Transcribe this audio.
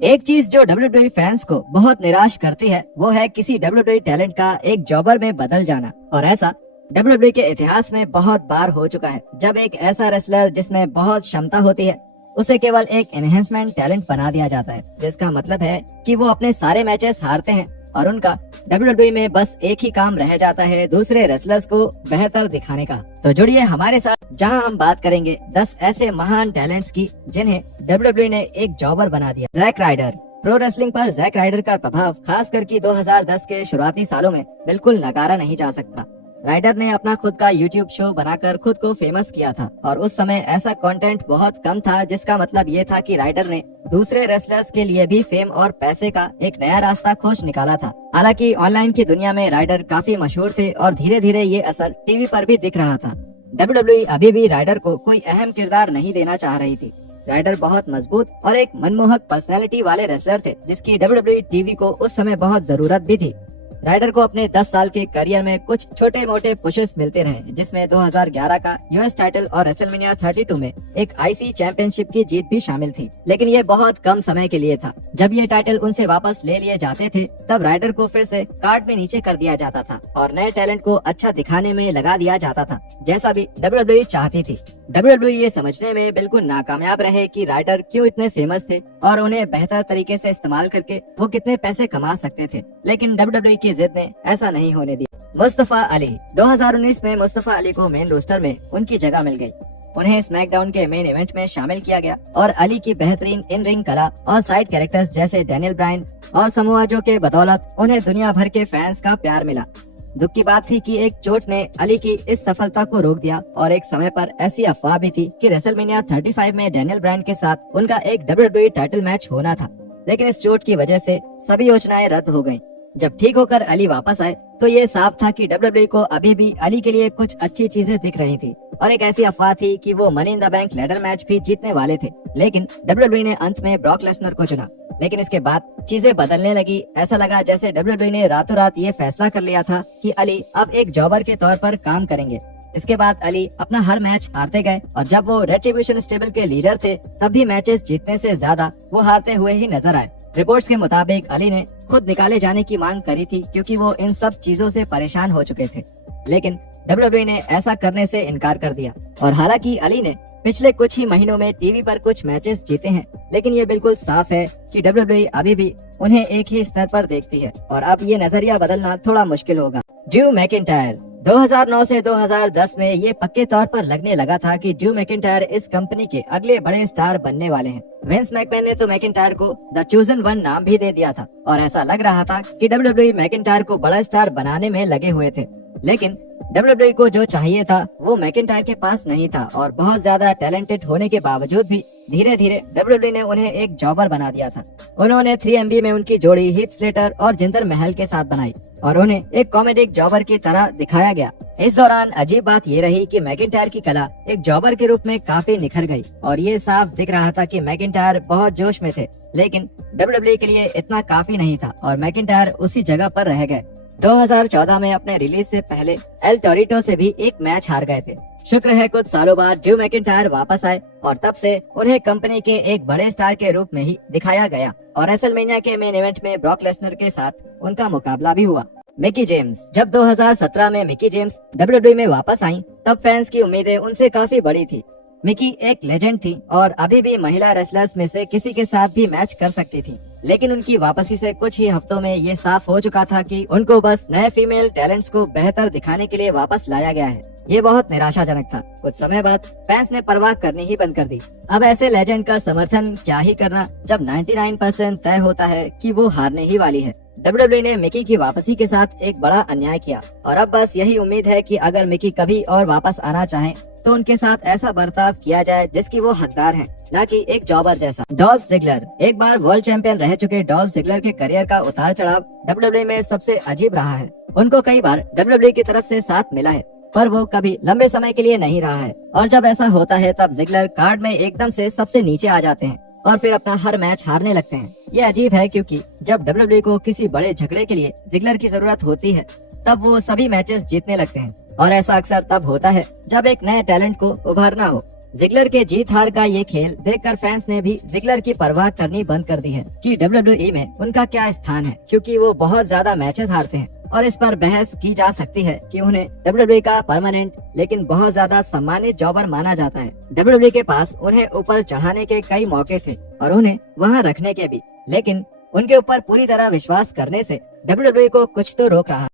एक चीज जो WWE फैंस को बहुत निराश करती है वो है किसी WWE टैलेंट का एक जॉबर में बदल जाना। और ऐसा WWE के इतिहास में बहुत बार हो चुका है, जब एक ऐसा रेसलर जिसमें बहुत क्षमता होती है उसे केवल एक एनहेंसमेंट टैलेंट बना दिया जाता है, जिसका मतलब है कि वो अपने सारे मैचेस हारते हैं और उनका WWE में बस एक ही काम रह जाता है, दूसरे रेसलर्स को बेहतर दिखाने का। तो जुड़िए हमारे साथ जहां हम बात करेंगे 10 ऐसे महान टैलेंट्स की जिन्हें WWE ने एक जॉबर बना दिया। Jack Ryder. प्रो रेसलिंग पर जैक राइडर का प्रभाव खास करके 2010 के शुरुआती सालों में बिल्कुल नकारा नहीं जा सकता। राइडर ने अपना खुद का YouTube शो बनाकर खुद को फेमस किया था और उस समय ऐसा कंटेंट बहुत कम था, जिसका मतलब ये था कि राइडर ने दूसरे रेसलर्स के लिए भी फेम और पैसे का एक नया रास्ता खोज निकाला था। हालांकि ऑनलाइन की दुनिया में राइडर काफी मशहूर थे और धीरे धीरे ये असर टीवी पर भी दिख रहा था। WWE अभी भी राइडर को कोई अहम किरदार नहीं देना चाह रही थी। राइडर बहुत मजबूत और एक मनमोहक पर्सनैलिटी वाले रेसलर थे, जिसकी WWE टीवी को उस समय बहुत जरूरत भी थी। राइडर को अपने 10 साल के करियर में कुछ छोटे मोटे पुशेस मिलते रहे, जिसमें 2011 का यूएस टाइटल और रेसलमेनिया 32 में एक आईसी चैंपियनशिप की जीत भी शामिल थी। लेकिन ये बहुत कम समय के लिए था। जब ये टाइटल उनसे वापस ले लिए जाते थे तब राइडर को फिर से कार्ड में नीचे कर दिया जाता था और नए टैलेंट को अच्छा दिखाने में लगा दिया जाता था, जैसा भी WWE चाहती थी। WWE ये समझने में बिल्कुल नाकामयाब रहे कि राइडर क्यों इतने फेमस थे और उन्हें बेहतर तरीके से इस्तेमाल करके वो कितने पैसे कमा सकते थे, लेकिन WWE की जिद ने ऐसा नहीं होने दिया। मुस्तफा अली। 2019 में मुस्तफा अली को मेन रोस्टर में उनकी जगह मिल गई। उन्हें स्मैकडाउन के मेन इवेंट में शामिल किया गया और अली की बेहतरीन इन रिंग कला और साइड कैरेक्टर्स जैसे डैनियल ब्रायन और समोआ जो के बदौलत उन्हें दुनिया भर के फैंस का प्यार मिला। दुख की बात थी कि एक चोट ने अली की इस सफलता को रोक दिया और एक समय पर ऐसी अफवाह भी थी कि रेसलमेनिया 35 में डैनियल ब्रायन के साथ उनका एक WWE टाइटल मैच होना था, लेकिन इस चोट की वजह से सभी योजनाएं रद्द हो गयी। जब ठीक होकर अली वापस आए तो ये साफ था कि WWE को अभी भी अली के लिए कुछ अच्छी चीजें दिख रही थी और एक ऐसी अफवाह थी कि वो money in the bank ladder match भी जीतने वाले थे, लेकिन WWE ने अंत में ब्रॉक लेसनर को चुना। लेकिन इसके बाद चीजें बदलने लगी। ऐसा लगा जैसे WWE ने रातों रात ये फैसला कर लिया था कि अली अब एक जॉबर के तौर पर काम करेंगे। इसके बाद अली अपना हर मैच हारते गए और जब वो रेट्रिब्यूशन स्टेबल के लीडर थे तब भी मैचेस जीतने से ज्यादा वो हारते हुए ही नजर आए। रिपोर्ट्स के मुताबिक अली ने खुद निकाले जाने की मांग करी थी क्योंकि वो इन सब चीजों से परेशान हो चुके थे, लेकिन WWE ने ऐसा करने से इनकार कर दिया। और हालांकि अली ने पिछले कुछ ही महीनों में टीवी पर कुछ मैचेस जीते हैं, लेकिन ये बिल्कुल साफ है कि WWE अभी भी उन्हें एक ही स्तर पर देखती है और अब ये नजरिया बदलना थोड़ा मुश्किल होगा। Drew McIntyre. 2009 से 2010 में ये पक्के तौर पर लगने लगा था कि ड्रू मैकिंटायर इस कंपनी के अगले बड़े स्टार बनने वाले हैं। विंस मैकमैन ने तो मैकिंटायर को द चोजन वन नाम भी दे दिया था और ऐसा लग रहा था कि WWE मैकिंटायर को बड़ा स्टार बनाने में लगे हुए थे, लेकिन WWE को जो चाहिए था वो मैकिंटायर के पास नहीं था और बहुत ज्यादा टैलेंटेड होने के बावजूद भी धीरे धीरे WWE ने उन्हें एक जॉबर बना दिया था। उन्होंने 3MB में उनकी जोड़ी हीथ स्लेटर और जिंदर महल के साथ बनाई और उन्हें एक कॉमेडिक जॉबर की तरह दिखाया गया। इस दौरान अजीब बात ये रही कि मैकिंटायर की कला एक जॉबर के रूप में काफी निखर गई और ये साफ दिख रहा था कि मैकिंटायर बहुत जोश में थे, लेकिन WWE के लिए इतना काफी नहीं था और मैकिंटायर उसी जगह पर रह गए। 2014 में अपने रिलीज से पहले एल टोरिटो से भी एक मैच हार गए थे। शुक्र है कुछ सालों बाद ड्रू मैकिंटायर वापस आए और तब से उन्हें कंपनी के एक बड़े स्टार के रूप में ही दिखाया गया और रेसलमेनिया के मेन इवेंट में ब्रॉक लेसनर के साथ उनका मुकाबला भी हुआ। Mickie James. जब 2017 में मिकी जेम्स WWE में वापस आई तब फैंस की उम्मीदें उनसे काफी बड़ी थी। मिकी एक लेजेंड थी और अभी भी महिला रेसलर्स में से किसी के साथ भी मैच कर सकती थी, लेकिन उनकी वापसी से कुछ ही हफ्तों में ये साफ हो चुका था कि उनको बस नए फीमेल टैलेंट्स को बेहतर दिखाने के लिए वापस लाया गया है। ये बहुत निराशाजनक था। कुछ समय बाद फैंस ने परवाह करनी ही बंद कर दी। अब ऐसे लेजेंड का समर्थन क्या ही करना जब 99% तय होता है कि वो हारने ही वाली है। WWE ने मिकी की वापसी के साथ एक बड़ा अन्याय किया और अब बस यही उम्मीद है कि अगर मिकी कभी और वापस आना चाहें तो उनके साथ ऐसा बर्ताव किया जाए जिसकी वो हकदार हैं, न कि एक जॉबर जैसा। Dolph Ziggler. एक बार वर्ल्ड चैंपियन रह चुके डॉल्फ जिगलर के करियर का उतार चढ़ाव WWE में सबसे अजीब रहा है। उनको कई बार WWE की तरफ से साथ मिला है पर वो कभी लंबे समय के लिए नहीं रहा है और जब ऐसा होता है तब जिगलर कार्ड में एकदम से सबसे नीचे आ जाते हैं और फिर अपना हर मैच हारने लगते हैं। ये अजीब है क्योंकि जब WWE को किसी बड़े झगड़े के लिए जिगलर की जरूरत होती है तब वो सभी मैचेस जीतने लगते हैं और ऐसा अक्सर तब होता है जब एक नए टैलेंट को उभारना हो। जिगलर के जीत हार का ये खेल देखकर फैंस ने भी जिगलर की परवाह करनी बंद कर दी है कि WWE में उनका क्या स्थान है, क्योंकि वो बहुत ज्यादा मैचेस हारते हैं। और इस पर बहस की जा सकती है कि उन्हें WWE का परमानेंट लेकिन बहुत ज्यादा सम्मानित जॉबर माना जाता है। WWE के पास उन्हें ऊपर चढ़ाने के कई मौके थे और उन्हें वहां रखने के भी, लेकिन उनके ऊपर पूरी तरह विश्वास करने से WWE को कुछ तो रोक रहा।